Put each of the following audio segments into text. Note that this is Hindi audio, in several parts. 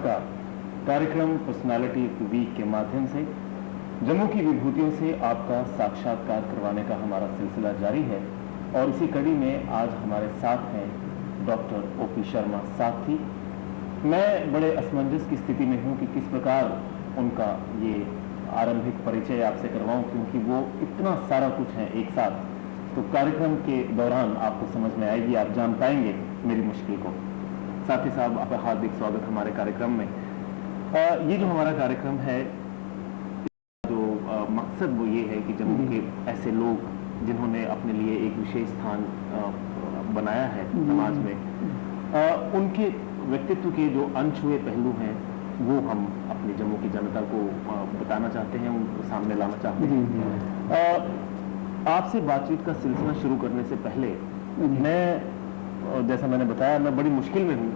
नमस्कार। कार्यक्रम पर्सनालिटी वीक के माध्यम से जम्मू की विभूतियों से आपका साक्षात्कार करवाने का हमारा सिलसिला जारी है और इसी कड़ी में आज हमारे साथ हैं डॉक्टर ओपी शर्मा साथी। मैं बड़े असमंजस की स्थिति में हूं कि किस प्रकार उनका ये आरंभिक परिचय आपसे करवाऊं, क्योंकि वो इतना सारा कुछ है एक साथ, तो कार्यक्रम के दौरान आपको समझ में आएगी, आप जान पाएंगे मेरी मुश्किल को। साथी साहब, आपका हार्दिक स्वागत हमारे कार्यक्रम में। ये जो हमारा कार्यक्रम है, जो मकसद वो ये है कि जम्मू के ऐसे लोग जिन्होंने अपने लिए एक विशेष स्थान बनाया है समाज में, उनके व्यक्तित्व के जो अनछुए पहलू हैं वो हम अपनी जम्मू की जनता को बताना चाहते हैं, उनको सामने लाना चाहते हैं। आपसे बातचीत का सिलसिला शुरू करने से पहले मैं, जैसा मैंने बताया, मैं बड़ी मुश्किल में हूं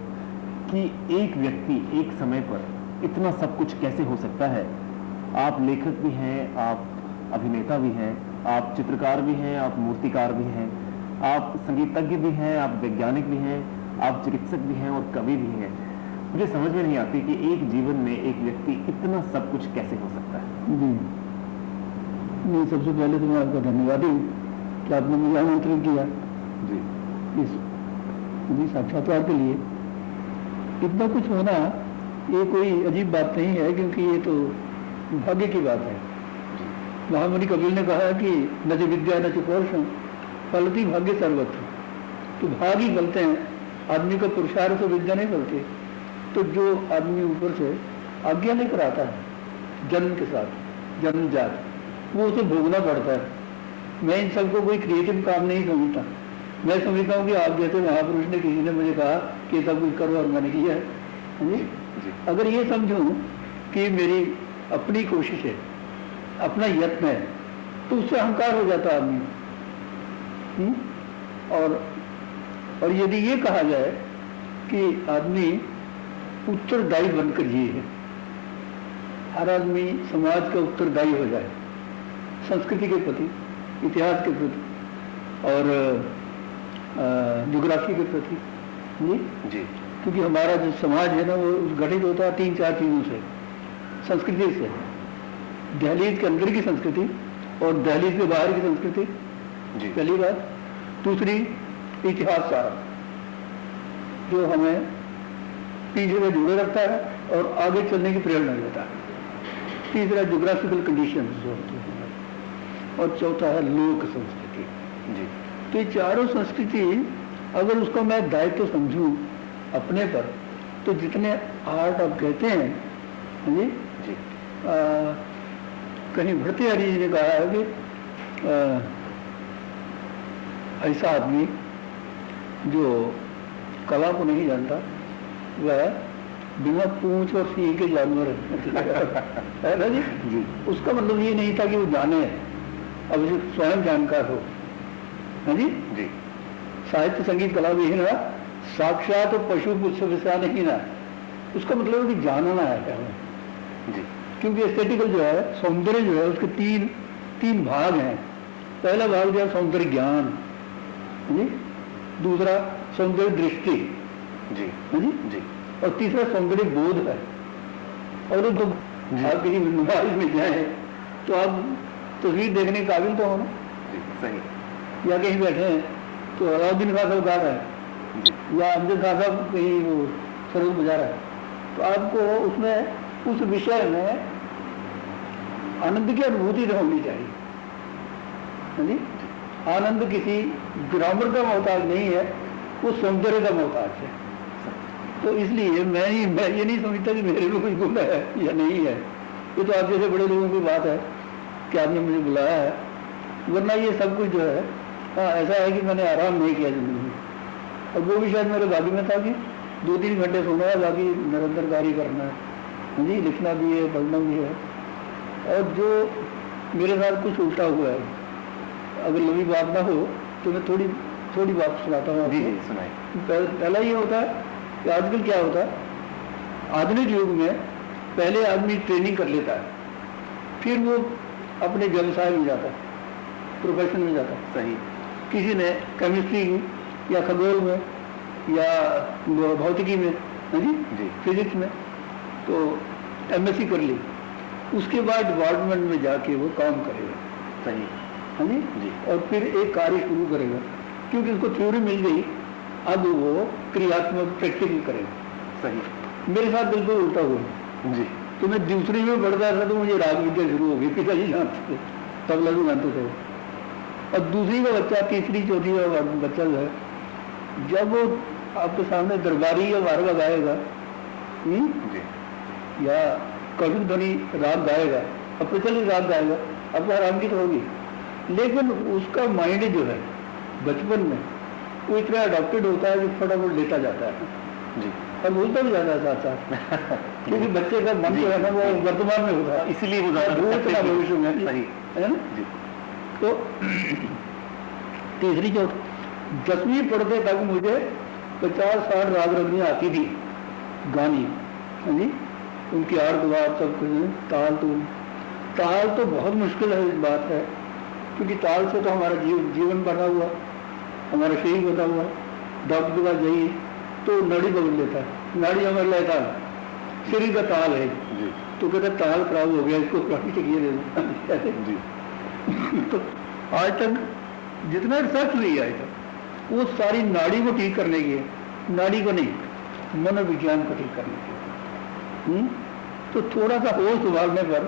कि एक व्यक्ति एक समय पर इतना सब कुछ कैसे हो सकता है। आप लेखक भी हैं, आप अभिनेता भी हैं, आप चित्रकार भी हैं, आप मूर्तिकार भी हैं, आप संगीतज्ञ भी हैं, आप वैज्ञानिक भी हैं, आप चिकित्सक भी हैं और कवि भी हैं। मुझे समझ में नहीं आती कि एक जीवन में एक व्यक्ति इतना सब कुछ कैसे हो सकता है। जी, सबसे पहले तो मैं आपका धन्यवादी हूँ कि आपने मुझे आमंत्रित किया जी इस साक्षात्कार के लिए। इतना कुछ होना ये कोई अजीब बात नहीं है, क्योंकि ये तो भाग्य की बात है। महामुनि कबीर ने कहा कि न च विद्या न च पौरुषम फलती भाग्य सर्वत्र। तो भाग ही फलते हैं, आदमी का पुरुषार्थ तो विद्या नहीं फलती। तो जो आदमी ऊपर से आज्ञा लेकर आता है जन्म के साथ, जन्मजात, वो उसे भोगना पड़ता है। मैं इन सबको कोई क्रिएटिव काम नहीं समझता। मैं समझता हूँ कि आप जैसे महापुरुष ने, किसी ने मुझे कहा कि सब कुछ करो और मैंने किया है। अगर ये समझूं कि मेरी अपनी कोशिश है, अपना यत्न है, तो उससे अहंकार हो जाता आदमी। और यदि ये कहा जाए कि आदमी उत्तरदायी बनकर जिए है, हर आदमी समाज का उत्तरदायी हो जाए, संस्कृति के प्रति, इतिहास के प्रति और ज्योग्राफी के प्रति। जी, क्योंकि हमारा जो समाज है ना, वो गठित होता है 3-4 चीज़ों से। संस्कृति से, दहलीज के अंदर की संस्कृति और दहलीज के बाहर की संस्कृति, पहली बात। दूसरी, इतिहास सारा जो हमें पीछे में जुड़े रखता है और आगे चलने की प्रेरणा देता है। तीसरा, ज्योग्राफिकल कंडीशंस जो होती है। और चौथा है लोक संस्कृति। तो ये चारों संस्कृति अगर उसका मैं दायित्व समझूं अपने पर, तो जितने आर्ट आप कहते हैं जी, कहीं भर्तृहरि जी ने कहा है कि ऐसा आदमी जो कला को नहीं जानता वह बिना पूंछ और सींग के जानवर है ना जी। उसका मतलब ये नहीं था कि वो जाने, अब उसे स्वयं जानकार हो। है जी। साहित्य संगीत कला भी है ना, साक्षात तो पशु पुच्छ विषय नहीं ना, उसका मतलब है कि जानना है हमें। क्योंकि एस्थेटिकल जो है, सौंदर्य जो है, उसके तीन भाग हैं। पहला भाग जो है सौंदर्य ज्ञान जी, दूसरा सौंदर्य दृष्टि जी, और तीसरा सौंदर्य बोध है। और तो आप कहीं नुमाइश में जाए तो आप तस्वीर देखने के काबिल तो हो ना, सही। या कहीं बैठे हैं तो अलाउद्दीन खान साहब गा रहा है या अमजद खान साहब कहीं वो सरोज बजा रहा है, तो आपको उसमें उस विषय में आनंद की अनुभूति तो होनी चाहिए। जी, आनंद किसी ग्रामर का मोहताज नहीं है, वो सौंदर्य का मोहताज है। तो इसलिए मैं ये नहीं समझता कि मेरे में कोई गुण है या नहीं है। ये तो आप जैसे बड़े लोगों की बात है कि आपने मुझे बुलाया है, वरना ये सब कुछ जो है, हाँ, ऐसा है कि मैंने आराम नहीं किया जिंदगी में। और वो भी शायद मेरे भाग्य में था कि 2-3 घंटे सोना है, बाकी निरंतर कार्य करना है जी, लिखना भी है, पढ़ना भी है। और जो मेरे साथ कुछ उल्टा हुआ है, अगर लंबी बात ना हो तो मैं थोड़ी बात सुनाता हूँ आपको। पहला ये होता है कि आजकल क्या होता है, आधुनिक युग में पहले आदमी ट्रेनिंग कर लेता है, फिर वो अपने व्यवसाय में जाता है, प्रोफेशन में जाता है। सही। किसी ने केमिस्ट्री या खगोल में या भौतिकी में जी, फिजिक्स में तो एमएससी कर ली, उसके बाद डिपार्टमेंट में जाके वो काम करेगा। सही। हाँ जी जी। और फिर एक कार्य शुरू करेगा, क्योंकि उसको थ्योरी मिल गई, अब वो क्रियात्मक प्रैक्टिकल करेगा। सही। मेरे साथ बिल्कुल उल्टा हुआ जी। तो मैं दूसरी में पढ़ता था तो मुझे राग विद्या शुरू हो गई, पिताजी जानते थे, तबला भी जानते थे। और दूसरी का बच्चा, तीसरी चौथी का बच्चा जो है, जब वो आपके सामने दरबारी या वारवा गाएगा या कौशिक ध्वनि राग गाएगा, अब प्रचलित राग गाएगा, अब आराम की तो होगी, लेकिन उसका माइंड जो है बचपन में वो इतना अडॉप्टेड होता है कि फटाफट लेता जाता है जी। और बोलता भी जाता है साथ साथ, क्योंकि बच्चे का मन जो है ना वो वर्तमान में होता है, इसीलिए हो जाता है भविष्य में, सही है ना जी। तो तीसरी चौथी 10वीं पढ़ते तक मुझे 50-60 राग रंगियाँ आती थी गानी, है जी, उनकी आड़ दुआर सब कुछ, ताल तो बहुत मुश्किल है बात है, क्योंकि ताल से तो हमारा जीवन बना हुआ, हमारा शरीर बना हुआ। डॉक्टर के पास जाइए तो नाड़ी बदल लेता है, नाड़ी हमारे लिए ताल, शरीर का ताल है जी। तो कहते ताल खराब हो गया, इसको चाहिए दे दो। तो आज तक जितना रिसर्च हुई आज तक वो सारी नाड़ी को ठीक करने की है, नाड़ी को नहीं, मनोविज्ञान को ठीक करने की। तो थोड़ा सा होश संभालने पर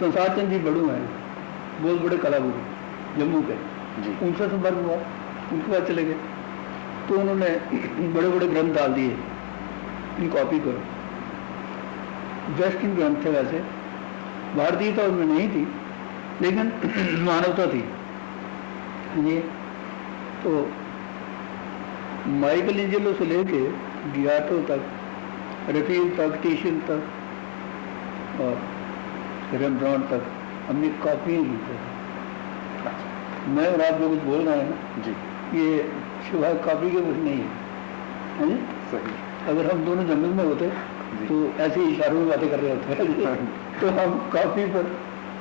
संसार चंद जी बड़ू हैं, बहुत बड़े कलागुरु जम्मू के, उनसे संपर्क हुआ, उनके पास चले गए तो उन्होंने बड़े बड़े ग्रंथ डाल दिए, इन कॉपी करो। वेस्टर्न ग्रंथ थे वैसे, भारतीयता उनमें नहीं थी लेकिन मानवता थी ये। तो माइकल एंजेलो से लेके गियाटो तक, रफील तक, टीशन तक और रेम्ब्रांड तक हमने कॉपी की थी। मैं और आप जो कुछ बोल रहे हैं ना जी, ये शिवाय कॉपी के कुछ नहीं है जी। सही। अगर हम दोनों जंगल में होते तो ऐसे ही इशारों में बातें कर रहे होते हैं तो हम कॉपी पर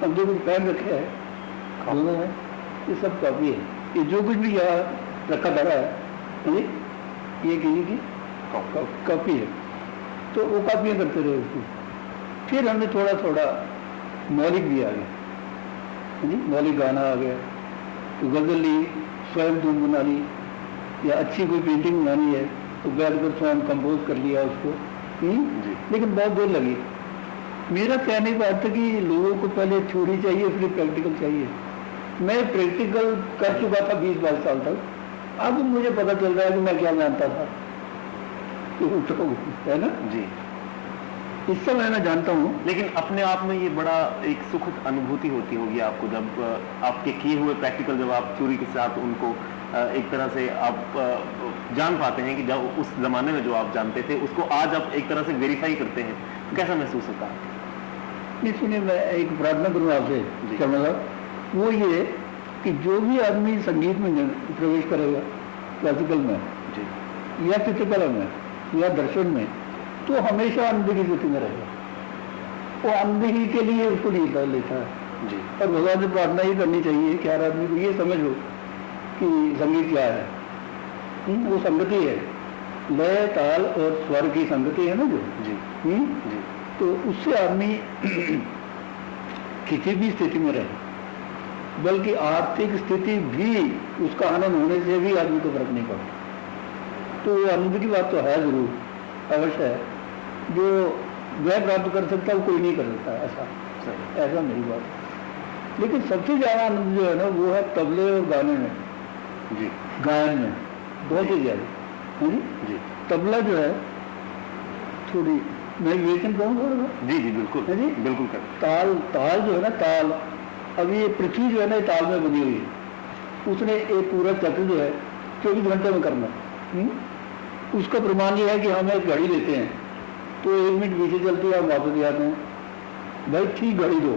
हम जो कुछ पहन रखे हैं दोनों में, ये सब कॉपी है। ये जो कुछ भी यहाँ रखा धरा है ये किसी की कॉपी है, तो वो कॉपियाँ करते रहे उसकी। फिर हमने थोड़ा थोड़ा मौलिक भी आ गया जी, मौलिक गाना आ गया, तो गज़ल ली, स्वयं धुन बना ली, या अच्छी कोई पेंटिंग बनानी है तो बैठ कर स्वयं कंपोज कर लिया उसको। लेकिन बहुत देर लगी। मेरा कहने का अर्थ कि लोगों को पहले थ्योरी चाहिए फिर प्रैक्टिकल चाहिए। मैं प्रैक्टिकल कर चुका था 20-22 साल तक, अब मुझे पता चल रहा है कि मैं क्या जानता था, तो है ना जी। इस समय मैं जानता हूँ। लेकिन अपने आप में ये बड़ा एक सुखद अनुभूति होती होगी आपको जब आपके किए हुए प्रैक्टिकल, जब आप थ्योरी के साथ उनको एक तरह से आप जान पाते हैं कि जब उस जमाने में जो आप जानते थे उसको आज आप एक तरह से वेरीफाई करते हैं, तो कैसा महसूस होता है? नहीं सुनिए, मैं एक प्रार्थना करूँ आपसे करना, वो ये कि जो भी आदमी संगीत में प्रवेश करेगा, क्लासिकल में जी, या चित्रकला में या दर्शन में, तो हमेशा अनदेखी स्थिति में रहेगा। वो अनदेखी के लिए उसको नहीं लेता है जी। और भगवान से प्रार्थना ही करनी चाहिए कि हर आदमी को ये समझ हो कि संगीत क्या है। वो संगति है, लय ताल और स्वर की संगति है ना जो जी। जी। तो उससे आदमी किसी भी स्थिति में रहे, बल्कि आर्थिक स्थिति भी उसका आनंद होने से भी आदमी को फर्क नहीं पड़ता। तो आनंद की बात तो है जरूर, अवश्य है, जो वह प्राप्त कर सकता है वो कोई नहीं कर सकता, ऐसा मेरी बात। लेकिन सबसे ज्यादा आनंद जो है ना वो है तबले और गाने में जी, गायन में बहुत ही ज्यादा जी। तबला जो है, थोड़ी मैं विवेचन कहूँ थोड़ा जी जी बिल्कुल है जी, बिल्कुल कर। ताल जो है ना, ताल, अब ये पृथ्वी जो है ना ताल में बनी हुई है, उसने एक पूरा चक्र जो है 24 घंटे में करना। उसका प्रमाण ये है कि हम एक घड़ी लेते हैं तो 1 मिनट पीछे चलती है, हम वापस जाते हैं, भाई ठीक घड़ी दो।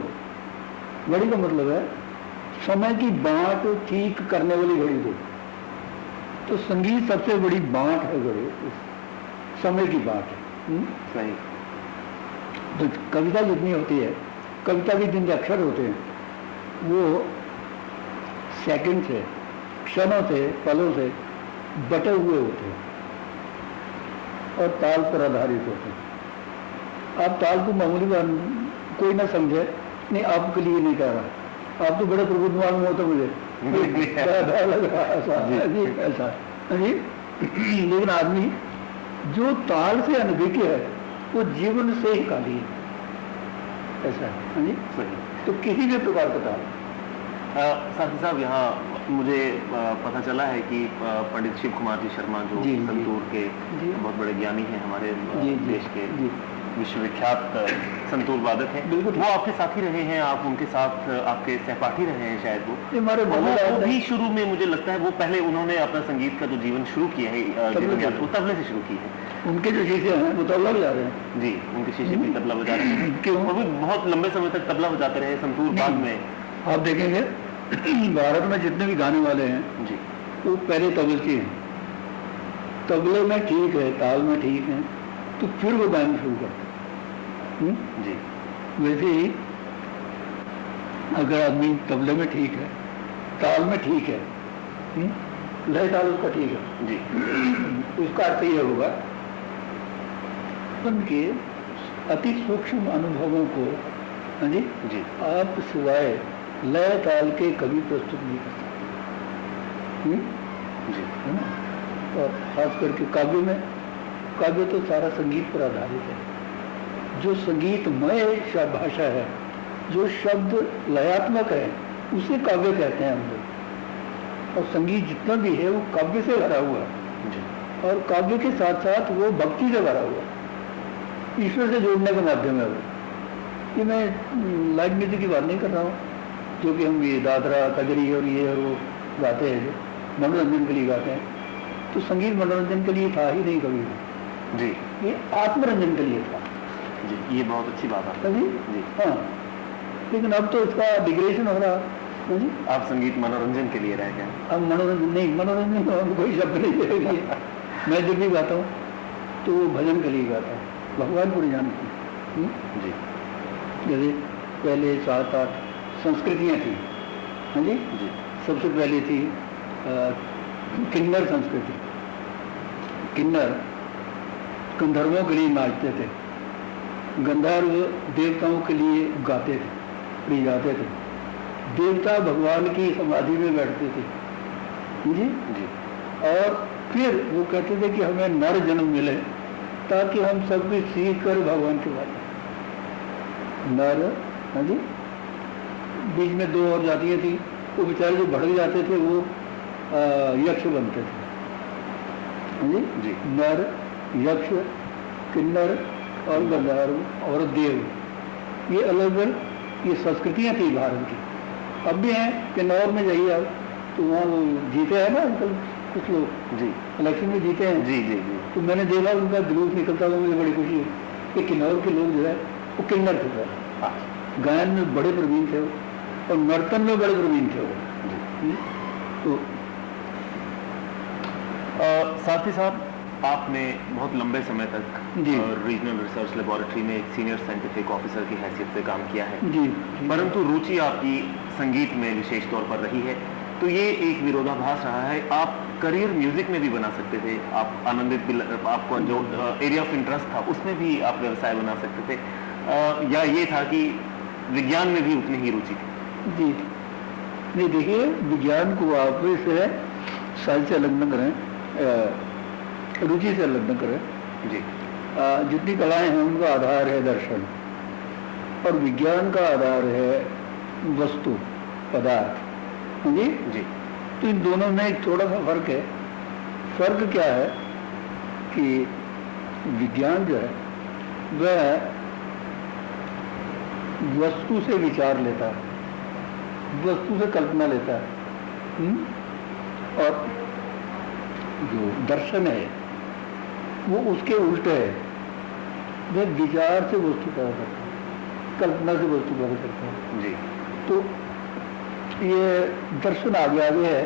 घड़ी का मतलब है समय की बांट ठीक करने वाली घड़ी दो। तो संगीत सबसे बड़ी बांट है घड़ी, समय की बांट है। सही। तो कविता जितनी होती है, कविता के जिन अक्षर होते हैं वो सेकंड से, क्षणों से, पलों से बटे हुए होते हैं और ताल पर आधारित होते हैं। आप ताल को मामूली बात कोई ना समझे, नहीं आपके लिए नहीं कह रहा, आप तो बड़े प्रबुद्धमान हो तो मुझे ऐसा जी। लेकिन आदमी जो ताल से अनभिज्ञ है वो जीवन से ही खाली है, ऐसा है जी। तो किसी भी प्रकार का ताल। साथी साहब, यहाँ मुझे पता चला है कि पंडित शिव कुमार जी शर्मा जो संतूर के बहुत बड़े ज्ञानी हैं, हमारे देश के विश्वविख्यात संतूर वादक हैं, वो आपके साथी रहे हैं, आप उनके साथ आपके सहपाठी रहे हैं शायद। वो भी शुरू में मुझे लगता है वो पहले उन्होंने अपना संगीत का जो जीवन शुरू किया है वो तबले से शुरू की है। उनके जो शिष्य हैं वो तबला बजा रहे हैं जी, उनके शिष्य भी तबला बजा रहे हैं और वो बहुत लंबे समय तक तबला बजाते रहे संतूर। बाद में आप देखेंगे भारत में जितने भी गाने वाले हैं जी वो पहले तबले के हैं, तबले में ठीक है, ताल में ठीक है, तो फिर वो गाना शुरू करते जी। वैसे ही अगर आदमी तबले में ठीक है, ताल में ठीक है, लय ताल उसका ठीक है जी, उसका अर्थ ये होगा उनके अति सूक्ष्म अनुभवों को जी जी आप सिवाय लय ताल के कभी प्रस्तुत नहीं कर सकते जी, है ना। और खास करके काव्य में, काव्य तो सारा संगीत पर आधारित है। जो संगीतमय भाषा है, जो शब्द लयात्मक है, उसे काव्य कहते हैं हम लोग। और संगीत जितना भी है वो काव्य से भरा हुआ है और काव्य के साथ साथ वो भक्ति से भरा हुआ है, ईश्वर से जोड़ने का माध्यम है वो। ये मैं लाइव म्यूजिक की बात नहीं कर रहा हूँ, जो कि हम ये दादरा कजरी और ये और वो गाते हैं, जो मनोरंजन के लिए गाते हैं। तो संगीत मनोरंजन के लिए था ही नहीं कभी जी, ये आत्मरंजन के लिए था जी। ये बहुत अच्छी बात है जी। हाँ, लेकिन अब तो इसका डिग्रेडेशन हो रहा है जी। आप संगीत मनोरंजन के लिए रह गए। अब मनोरंजन नहीं, मनोरंजन तो कोई शब्द नहीं है। मैं जब भी गाता हूँ तो वो भजन के लिए गाता हूँ, भगवान को जानते हैं जी। जैसे पहले 7-8 संस्कृतियाँ थी, हाँ जी जी। सबसे पहले थी किन्नर संस्कृति। किन्नर गंधर्वों के लिए नाचते थे, गंधर्व देवताओं के लिए गाते थे, रिझाते थे, देवता भगवान की समाधि में बैठते थे जी जी। और फिर वो कहते थे कि हमें नर जन्म मिले ताकि हम सब भी सीख कर भगवान के बाद नर, हाँ जी। बीच में 2 और जातियाँ थी, वो बेचारे जो भड़क जाते थे वो यक्ष बनते थे, हाँ जी जी। नर, यक्ष, किन्नर और गंधर्व और देव, ये अलग अलग ये संस्कृतियाँ थी भारत की। अब भी हैं, किन्नौर में जाइए आप तो वहाँ वो जीते हैं ना आजकल कुछ लोग जी, इलेक्शन में जीते हैं जी जी जी। तो मैंने देखा उनका जुलूस निकलता हुआ, मुझे बड़ी खुशी हुई कि किन्नौर के लोग जो है वो किन्नर थे, गायन में बड़े प्रवीण थे और नर्तन में बड़े प्रवीण थे वो। तो साथी साहब, आपने बहुत लंबे समय तक रीजनल रिसर्च लेबोरेटरी में एक सीनियर साइंटिफिक ऑफिसर की हैसियत से काम किया है जी, परंतु रुचि आपकी संगीत में विशेष तौर पर रही है, तो ये एक विरोधाभास रहा है। आप करियर म्यूजिक में भी बना सकते थे, आप आनंदित, आपको जो एरिया ऑफ इंटरेस्ट था उसमें भी आप व्यवसाय बना सकते थे, या ये था कि विज्ञान में भी उतनी ही रुचि थी? जी नहीं, देखिए विज्ञान को आप इसे साइंस से अलग न करें, रुचि से अलग न करें जी। जितनी कलाएं हैं उनका आधार है दर्शन और विज्ञान का आधार है वस्तु, पदार्थ, जी जी। तो इन दोनों में एक थोड़ा सा फर्क है। फर्क क्या है कि विज्ञान जो है वह वस्तु से विचार लेता है, वस्तु से कल्पना लेता है, और जो दर्शन है वो उसके उल्टे है, वह विचार से वस्तु पैदा करता है, कल्पना से वस्तु पैदा करता है जी। तो ये दर्शन आगे आगे है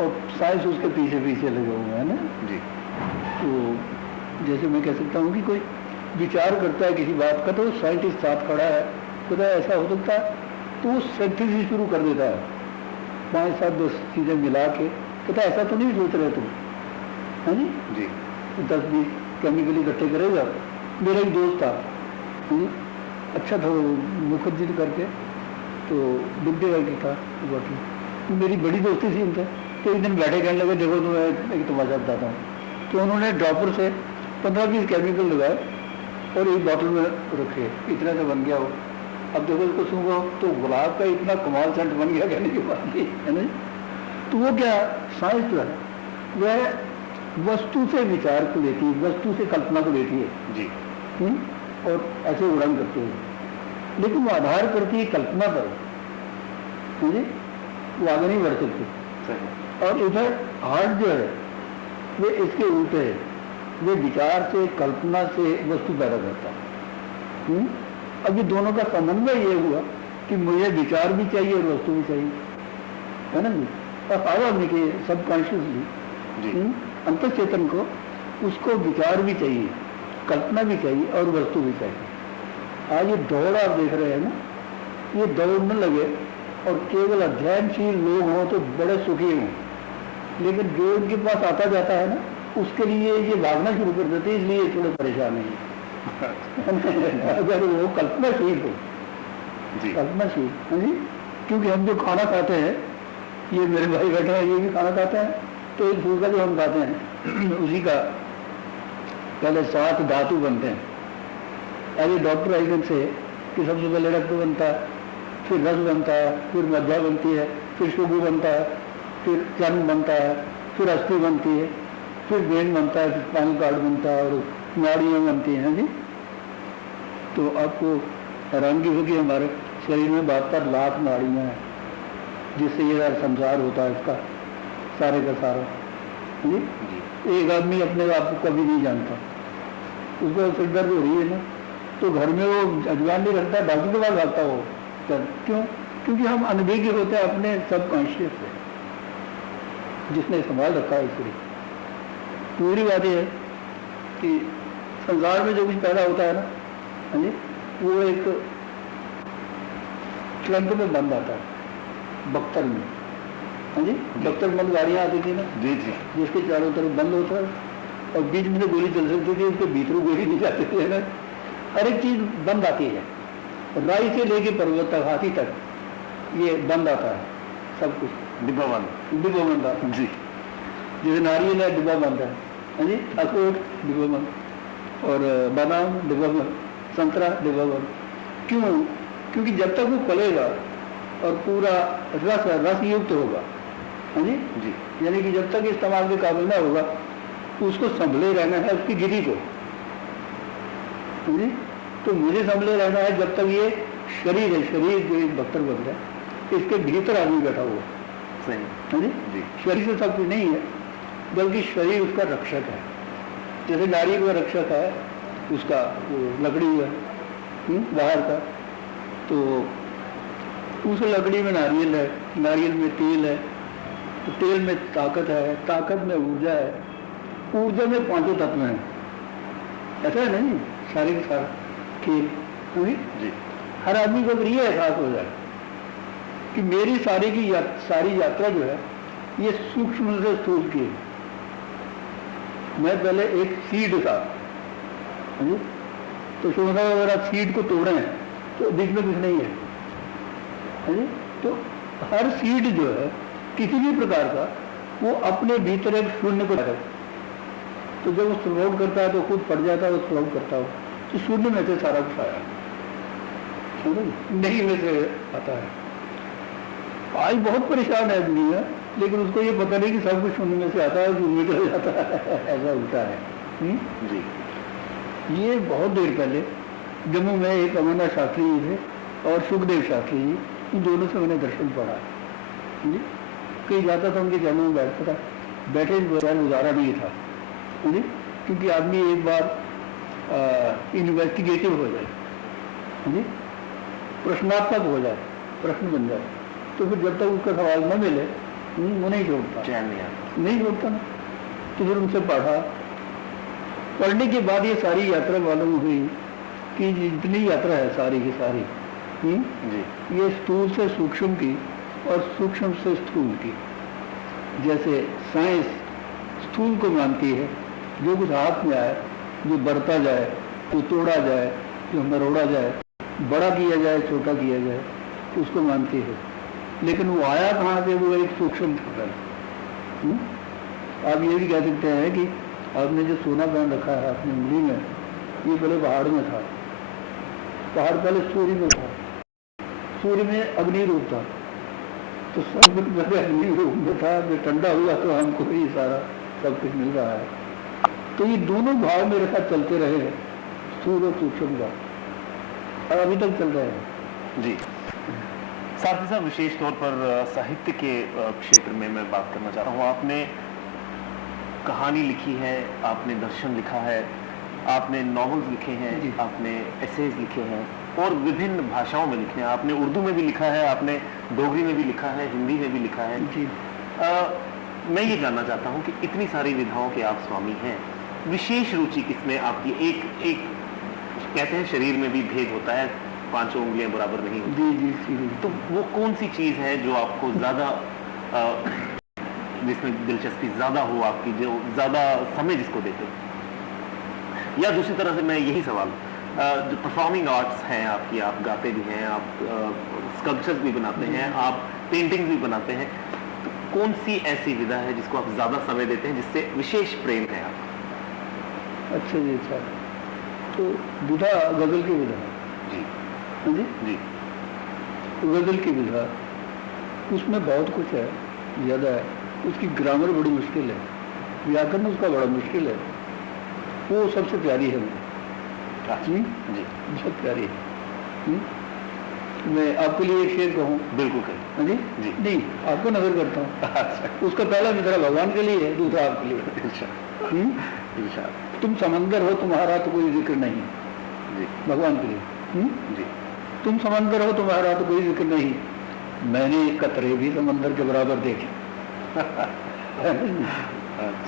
और साइंस उसके पीछे पीछे लगे हुए हैं ना जी। तो जैसे मैं कह सकता हूँ कि कोई विचार करता है किसी बात का तो साइंटिस्ट साथ खड़ा है, खुदा ऐसा हो सकता है तो वो सिंथेसिस शुरू कर देता है, 5-7-10 चीज़ें मिला के कहता ऐसा तो नहीं सोच रहे तुम, है जी, 10-20 केमिकल इकट्ठे करेगा। मेरा एक दोस्त था अच्छा था वो मुखर्जी करके, तो दुबे का था बॉटल। मेरी बड़ी दोस्ती थी उनसे, तो एक दिन बैठे कहने लगे देखो तो मैं एक तमाशा बताता हूँ। तो उन्होंने ड्रॉपर से 15-20 केमिकल लगाए और एक बॉटल में रखे, इतना सा बन गया वो। अब देखो इसको सूंघो तो गुलाब का इतना कमाल सेंट बन गया कहने की बात नहीं है ना। तो वो क्या साइंस जो है वह वस्तु से विचार को लेती है, वस्तु से कल्पना को लेती है जी। और ऐसे उड़ान करते हैं, लेकिन वो आधार करती है कल्पना पर, समझे, वो आगे नहीं बढ़ सकती। और इधर आर्ट जो है वे इसके उल्टे है, वे विचार से कल्पना से वस्तु पैदा करता है। अब ये दोनों का समन्वय ये हुआ कि मुझे विचार भी चाहिए और वस्तु भी चाहिए, है ना जी। और आवाज निकली सबकॉन्शियसली अंतर चेतन को, उसको विचार भी चाहिए, कल्पना भी चाहिए और वस्तु भी चाहिए। आज ये दौड़ आप देख रहे हैं ना, ये दौड़ न लगे और केवल अध्ययनशील लोग हों तो बड़े सुखी हों, लेकिन जो इनके पास आता जाता है ना उसके लिए ये भागना शुरू कर देते हैं, इसलिए थोड़े परेशान है। अगर वो कल्पनाशील हो, कल्पनाशील, क्योंकि हम जो खाना खाते हैं, ये मेरे भाई बैठे हैं ये भी खाना खाते हैं, तो एक फूल का जो हम खाते हैं उसी का पहले 7 धातु बनते हैं। अरे डॉक्टर आइकन से कि सबसे पहले रक्त बनता है, फिर रस बनता है, फिर मज्जा बनती है, फिर शुगु बनता है, फिर चर्म बनता है, फिर अस्थि बनती है, फिर ब्रेन बनता है, फिर स्पाइनल कार्ड बनता है और नाड़ियाँ बनती हैं जी। तो आपको हैरानगी होगी, हमारे शरीर में 72 लाख नाड़ियाँ हैं, जिससे ये संसार होता है इसका सारे का सारा जी। एक आदमी अपने आप को कभी नहीं जानता, उसको सिर दर्द हो रही है ना, तो घर में वो अजवान नहीं रखता, डॉक्टर के पास भागता वो। क्यों? क्योंकि हम अनभिज्ञ होते हैं अपने सबकॉन्शियस से, जिसने संभाल रखा है इसलिए। पूरी बात यह है कि संसार में जो कुछ पैदा होता है ना, हाँ जी, वो एक ट्रंक में बंद आता है, बख्तर में, हाँ जी, बख्तर बंद गाड़ियाँ आती थी ना जी जी, जिसके चारों तरफ बंद होता है और बीच में तो गोली चल सकती थी, उसके भीतर गोली नहीं जाती थी ना, हर एक चीज बंद आती है, राई से लेके पर्वत तक, हाथी तक ये बंद आता है, सब कुछ डिब्बा बंद, डिब्बा बंद आता है जी। जैसे नारियल है डिब्बा बंद है, हाँ जी, अखरोट डिब्बा बंद, और बादाम डिब्बा बंद, संतरा डिब्बा बंद। क्यों? क्योंकि जब तक वो पलेगा और पूरा रस युक्त होगा, हाँ जी जी, यानी कि जब तक इस्तेमाल के काबिल ना होगा उसको संभले रहना है, उसकी गिरी को, जी। तो मुझे संभले रहना है जब तक ये शरीर है, शरीर जो एक बख्तर बन है, इसके भीतर आदमी बैठा हुआ, सही, हाँ जी। शरीर से सब कुछ नहीं है, बल्कि शरीर उसका रक्षक है। जैसे गाड़ी का रक्षक है उसका वो लकड़ी है बाहर का, तो उस लकड़ी में नारियल है, नारियल में तेल है, तो तेल में ताकत है, ताकत में ऊर्जा है, ऊर्जा में 5 तत्व हैं। ऐसा है नहीं सारे का सारा खेल जी। हर आदमी को अगर ये एहसास हो जाए कि मेरी सारी यात्रा जो है ये सूक्ष्म से स्थूल की है। मैं पहले एक सीड था, तो सोचा अगर आप सीड को तोड़े हैं तो बीच में कुछ नहीं है, तो हर सीड जो है किसी भी प्रकार का वो अपने भीतर एक शून्य को रखता है, तो जब वो स्प्राउट करता है तो खुद पड़ जाता है, वो स्प्राउट करता हो तो शून्य में से सारा कुछ आया, नहीं में से आता है। आज बहुत परेशान है दुनिया, लेकिन उसको ये पता नहीं कि सब कुछ शून्य में से आता है, शून्य निकल जाता है, ऐसा होता है जी। ये बहुत देर पहले जम्मू में एक अमरनाथ शास्त्री जी थे और सुखदेव शास्त्री जी, इन दोनों से मैंने दर्शन पढ़ा जी। कहीं जाता था उनके चरणों में बैठता था, बैठे बगैर गुजारा नहीं था जी, क्योंकि आदमी एक बार इन्वेस्टिगेटिव हो जाए जी, प्रश्नात्मक हो जाए, प्रश्न बन जाए, तो फिर जब तक उसका सवाल न मिले वो नहीं छोड़ता, नहीं छोड़ता ना। तो फिर उनसे पढ़ने के बाद ये सारी यात्रा मालूम हुई कि जितनी यात्रा है सारी की सारी जी, ये स्थूल से सूक्ष्म की और सूक्ष्म से स्थूल की। जैसे साइंस स्थूल को मानती है, जो कुछ हाथ में आए, जो बढ़ता जाए, जो तोड़ा जाए, जो मरोड़ा जाए, बड़ा किया जाए, छोटा किया जाए, उसको मानती है। लेकिन वो आया कहाँ से, वो एक सूक्ष्म था। आप ये भी कह सकते हैं कि आपने जो सोना पहन रखा है अपनी उंगली में, ये पहले पहाड़ में था। पहाड़ पहले सूर्य में था, सूर्य में अग्नि रूप था, तो सब पहले अग्नि रूप में था, फिर ठंडा हुआ तो हमको ही सारा सब कुछ मिल रहा है। तो ये दोनों भाव मेरे साथ चलते रहे, स्थूल और सूक्ष्म का, और अभी तक चल रहे हैं। जी सारथी साहब, विशेष तौर पर साहित्य के क्षेत्र में मैं बात करना चाह रहा हूँ। आपने कहानी लिखी है, आपने दर्शन लिखा है, आपने नॉवेल्स लिखे हैं, आपने एसेज लिखे हैं और विभिन्न भाषाओं में लिखे हैं। आपने उर्दू में भी लिखा है, आपने डोगरी में भी लिखा है, हिंदी में भी लिखा है। जी। मैं ये जानना चाहता हूँ कि इतनी सारी विधाओं के आप स्वामी हैं, विशेष रुचि किसमें आपकी? एक कहते हैं शरीर में भी भेद होता है, पांचों उंगलियां बराबर नहीं होती। जी। तो वो कौन सी चीज है जो आपको ज्यादा, जिसमें दिलचस्पी ज्यादा हो आपकी, जो ज्यादा समय जिसको देते हो? या दूसरी तरह से मैं यही सवाल, जो परफॉर्मिंग आर्ट्स हैं आपकी, आप गाते भी हैं, आप स्कल्पचर्स भी बनाते हैं, आप पेंटिंग्स भी बनाते हैं, तो कौन सी ऐसी विधा है जिसको आप ज्यादा समय देते हैं, जिससे विशेष प्रेम है आपका? अच्छा जी, अच्छा। तो विधा गजल की विधा जी जी जी। गजल की विधा, उसमें बहुत कुछ है, ज़्यादा है। उसकी ग्रामर बड़ी मुश्किल है, व्याकरण उसका बड़ा मुश्किल है, वो सबसे प्यारी है मुझे। जी बहुत प्यारी है। मैं आपके लिए एक शेर कहूँ? बिल्कुल करें। जी जी। नहीं, आपको नजर करता हूँ। उसका पहला मिसरा भगवान के लिए है, दूसरा आपके लिए। तुम समंदर हो तुम्हारा तो कोई जिक्र नहीं, जी। भगवान के लिए। जी। तुम समंदर हो तुम्हारा तो कोई जिक्र नहीं, मैंने कतरे भी समंदर के बराबर देखे।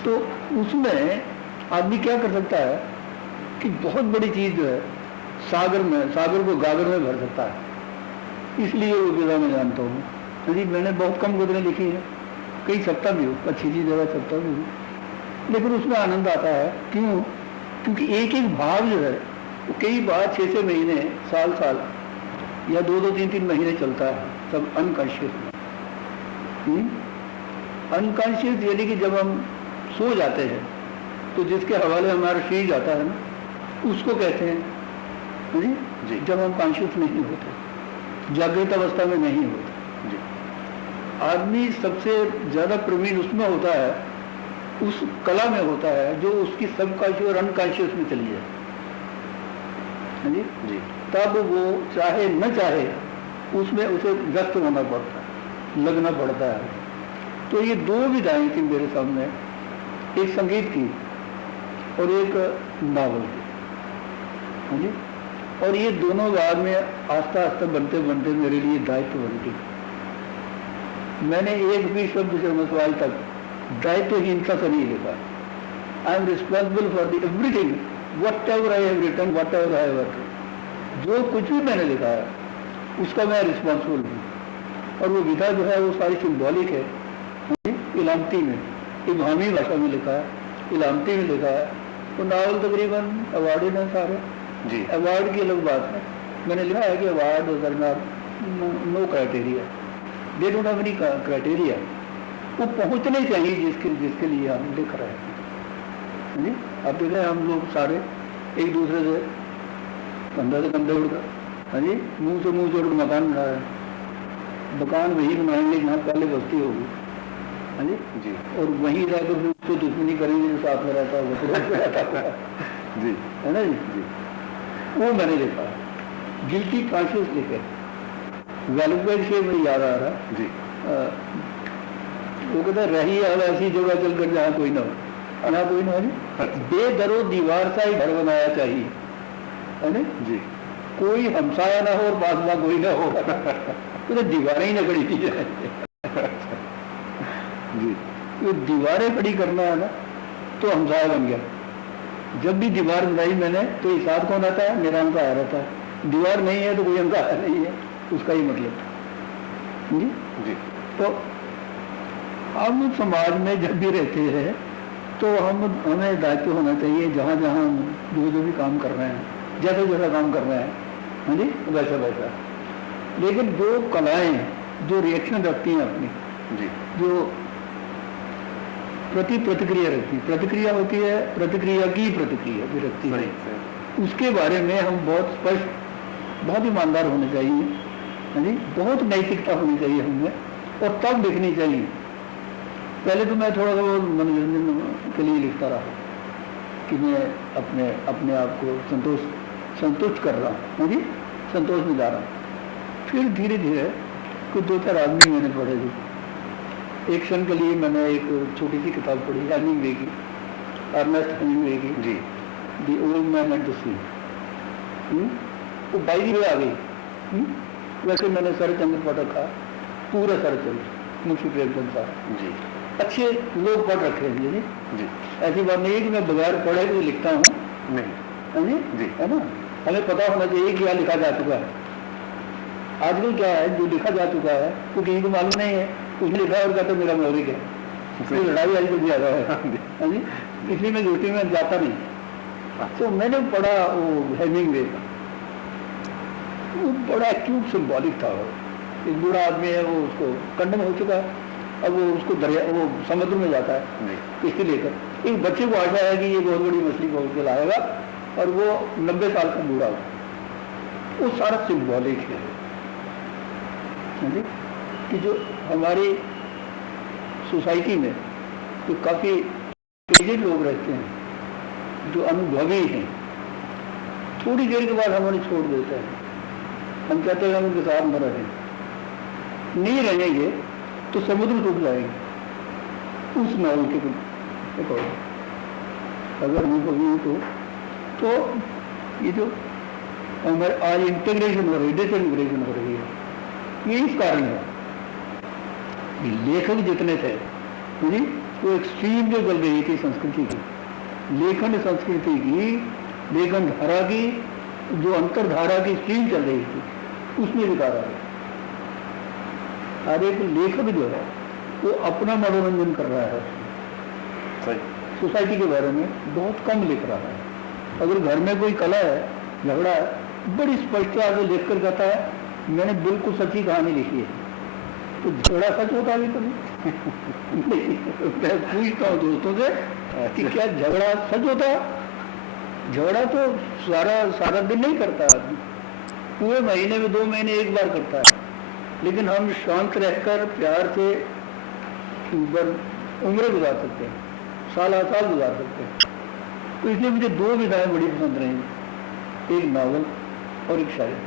तो उसमें आदमी क्या कर सकता है कि बहुत बड़ी चीज जो है सागर को गागर में भर सकता है। इसलिए वो विधा में जानता हूँ। यदि मैंने बहुत कम गजलें लिखी हैं, कई सकता भी हो, अच्छी जगह सकता भी हो, लेकिन उसमें आनंद आता है। क्यों? क्योंकि एक एक भाव जो है वो कई बार 6-6 महीने, साल या 2-2, 3-3 महीने चलता है, सब अनकॉन्शियस में। अनकॉन्शियस यानी कि जब हम सो जाते हैं तो जिसके हवाले हमारा शरीर जाता है ना, उसको कहते हैं जी। जब हम कॉन्शियस नहीं होते, जागृत अवस्था में नहीं होते जी। आदमी सबसे ज्यादा प्रवीण उसमें होता है, उस कला में होता है जो उसकी सबकॉन्शियस और अनकॉन्शियस में चली जाए जी। तब वो चाहे न चाहे उसमें उसे व्यस्त होना पड़ता है, लगना पड़ता है। तो ये दो विधाएं थी मेरे सामने, एक संगीत की और एक नावल की जी। और ये दोनों बाद में आस्ता आस्ता बनते बनते मेरे लिए दायित्व बन गई। मैंने एक भी शब्द से आज तक दायित्वहीनता से नहीं लिखा। I am responsible for the everything, whatever I have written, whatever I have written. जो कुछ भी मैंने लिखा है उसका मैं रिस्पॉन्सिबल हूँ। और वो विधा जो है वो सारी सिंबॉलिक है। इलामती में, इबामी भाषा में लिखा है, इलामती में लिखा है। तो नावल तकरीबन अवार्डेड हैं सारे जी। अवार्ड की अलग बात है। मैंने लिखा है कि award no criteria, they don't have any criteria. वो पहुंचने चाहिए जिसके लिए हम लिख रहे हैं जी। आप देख रहे हैं हम लोग सारे एक दूसरे से कंधा से कंधे उड़कर, हाँ जी, मुंह से मुंह जोड़ मकान बना रहे हैं। मकान वही बनाएंगे जहाँ पहले बस्ती होगी, हाँ जी। और वहीं रहकर फिर उससे दुश्मनी करेंगे जो साथ में रहता होगा जी, है ना जी। वो मैंने लिखा है, गिल्टी कॉन्शियस लिखे। वेलफेयर से मुझे याद आ रहा जी। वो कहता रही अब ऐसी जगह चलकर जहाँ कोई ना हो, यहाँ कोई ना हो, बेदरो दीवार सा ही घर बनाया चाहिए, है ना जी। कोई हमसाया ना हो और पास में कोई ना हो, तो दीवारें ही न खड़ी की जाए जी। तो दीवारें खड़ी करना है ना, तो हमसाया बन गया। जब भी दीवार बनाई मैंने तो ये साथ कौन आता है? मेरा हमसाया रहता है। दीवार नहीं है तो कोई हमसाया नहीं है, उसका ही मतलब जी जी। तो हम समाज में जब भी रहते हैं तो हमें दायित्व होना चाहिए, जहाँ जहाँ हम जो भी काम कर रहे हैं, जैसा जैसा काम कर रहे हैं, हाँ जी, वैसा वैसा। लेकिन जो कलाएं जो रिएक्शन रखती हैं अपनी, जी, जो प्रतिक्रिया रखती है, प्रतिक्रिया होती है, प्रतिक्रिया की प्रतिक्रिया भी रखती है, उसके बारे में हम बहुत स्पष्ट, बहुत ईमानदार होने चाहिए, हाँ जी, बहुत नैतिकता होनी चाहिए हमें, और तब लिखनी चाहिए। पहले तो मैं थोड़ा सा मनोरंजन के लिए लिखता रहा कि मैं अपने आप को संतुष्ट कर रहा हूँ, हाँ जी, संतोष में जा रहा हूँ। फिर धीरे धीरे कुछ 2-4 आदमी मैंने पढ़े थे। एक क्षण के लिए मैंने एक छोटी सी किताब पढ़ी हेमिंगवे की, अर्नेस्ट हेमिंगवे की, जी, the old man and the sea. वो बाई में आ गई। वैसे मैंने शरतचंद्र पाठक का पूरा शरतचंद्र, मुंशी प्रेमचंद साहब जी, अच्छे लोग पढ़ रखे हैं जी। जी, ऐसी बात नहीं है कि मैं बगैर पढ़े हुए लिखता हूँ, नहीं, है जी, जी, है ना। हमें पता होना चाहिए कि क्या लिखा जा चुका है। आजकल क्या है, जो लिखा जा चुका है वो किसी को मालूम नहीं है, उसने लिखा और कहते मेरा मौलिक है। इसलिए लड़ाई आजकल ज्यादा है जी, इसलिए मैं झूठी में जाता नहीं। तो मैंने पढ़ा वो हेमिंगवे का, वो बड़ा एक्यूट सिंबॉलिक था। वो एक बूढ़ा आदमी है, वो उसको कंडम हो चुका है, अब वो उसको दरिया, वो समुद्र में जाता है किश्ती लेकर। एक बच्चे को आशा है कि ये बहुत बड़ी मछली पकड़ के लाएगा, और वो 90 साल का बूढ़ा हो। वो सारा सिंबॉलिक है कि जो हमारी सोसाइटी में जो काफ़ी एजेड लोग रहते हैं, जो अनुभवी हैं, थोड़ी देर के बाद हमें छोड़ देते हैं। हम कहते हैं हम उनके साथ न रहें, नहीं रहेंगे तो समुद्र डूब जाएंगे उस नाव के अकॉर्डिंग। अगर अनुभवी हो तो ये जो हमारे आज इंटीग्रेशन हो रही है, डिसइंटीग्रेशन हो रही है, ये इस कारण है। लेखक जितने थे जी, वो एक्सट्रीम जो चल रही थी संस्कृति की, लेखन संस्कृति की, लेखन धारा की, जो अंतरधारा की स्ट्रीम चल रही थी, उसमें विकार आ गया। हर एक लेखक जो है वो अपना मनोरंजन कर रहा है, सोसाइटी के बारे में बहुत कम लिख रहा है। अगर घर में कोई कला है, झगड़ा है, बड़ी स्पष्टता से लिख कर कहता है मैंने बिल्कुल सच्ची कहानी लिखी है। तो झगड़ा सच होता भी कभी मैं पूछता हूँ दोस्तों से कि क्या झगड़ा सच होता है? झगड़ा तो सारा दिन नहीं करता आदमी, पूरे महीने में 2 महीने एक बार करता है। लेकिन हम शांत रहकर प्यार से उम्र गुजार सकते हैं, साल गुजार सकते हैं। तो इसलिए मुझे 2 विधाएं बड़ी पसंद रही, एक नावल और एक शायरी।